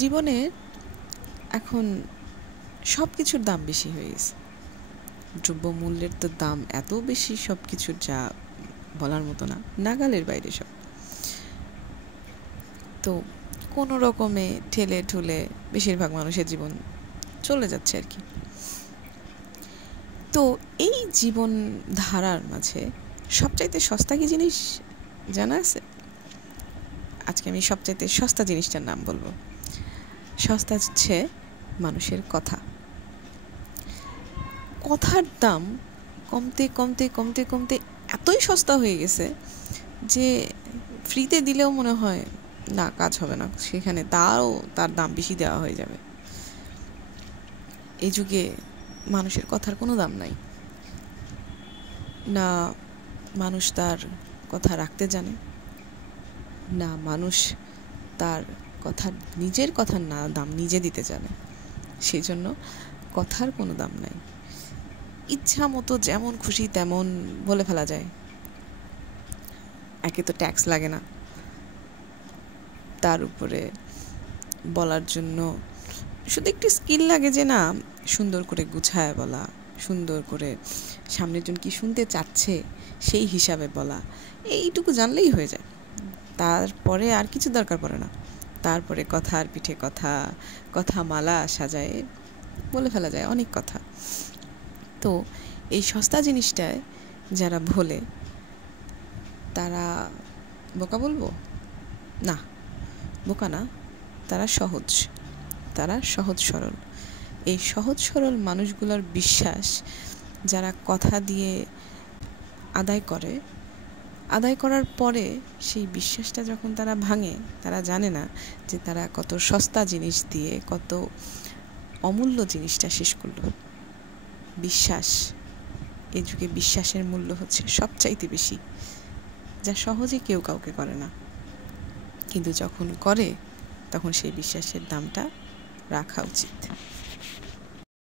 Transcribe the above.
জীবনে এখন সব কিছুর দাম বেশি হয়ে গেছে। দ্রব্যমূল্যের তো দাম এত বেশি, সব কিছুর যা বলার মতো না, নাগালের বাইরে সব। তো কোনো রকমে ঠেলে ঠুলে বেশিরভাগ মানুষের জীবন চলে যাচ্ছে আর কি। তো এই জীবন ধারার মাঝে সবচাইতে সস্তা কি জিনিস জানা আছে? আজকে আমি সবচাইতে সস্তা জিনিসটার নাম বলবো। সস্তা হচ্ছে মানুষের কথা। কথার দাম কমতে কমতে কমতে কমতে এতই সস্তা হয়ে গেছে যে ফ্রিতে দিলেও মনে হয় না, কাজ হবে না, সেখানে তার দাম বেশি দেওয়া হয়ে যাবে। এই যুগে মানুষের কথার কোনো দাম নাই। না মানুষ তার কথা রাখতে জানে, না মানুষ তার নিজের কথার না দাম নিজে দিতে জানে। সেই জন্য কথার কোনো দাম নাই। ইচ্ছা মতো যেমন খুশি তেমন বলে ফেলা যায়। একে তো ট্যাক্স লাগে না, তার উপরে বলার জন্য শুধু একটু স্কিল লাগে যে না সুন্দর করে গুছায় বলা, সুন্দর করে সামনের জন কি শুনতে চাচ্ছে সেই হিসাবে বলা, এইটুকু জানলেই হয়ে যায়। তারপরে আর কিছু দরকার পড়ে না। তারপরে কথার পিঠে কথা, কথা মালা সাজায় বলে ফেলা যায় অনেক কথা। তো এই সস্তা জিনিসটায় যারা ভোলে তারা বোকা বলবো না, বোকা না, তারা সহজ সরল। এই সহজ সরল মানুষগুলোর বিশ্বাস যারা কথা দিয়ে আদায় করার পরে সেই বিশ্বাসটা যখন তারা ভাঙে, তারা জানে না যে তারা কত সস্তা জিনিস দিয়ে কত অমূল্য জিনিসটা শেষ করলো। বিশ্বাস, এই যুগে বিশ্বাসের মূল্য হচ্ছে সবচাইতে বেশি, যা সহজে কেউ কাউকে করে না, কিন্তু যখন করে তখন সেই বিশ্বাসের দামটা রাখা উচিত।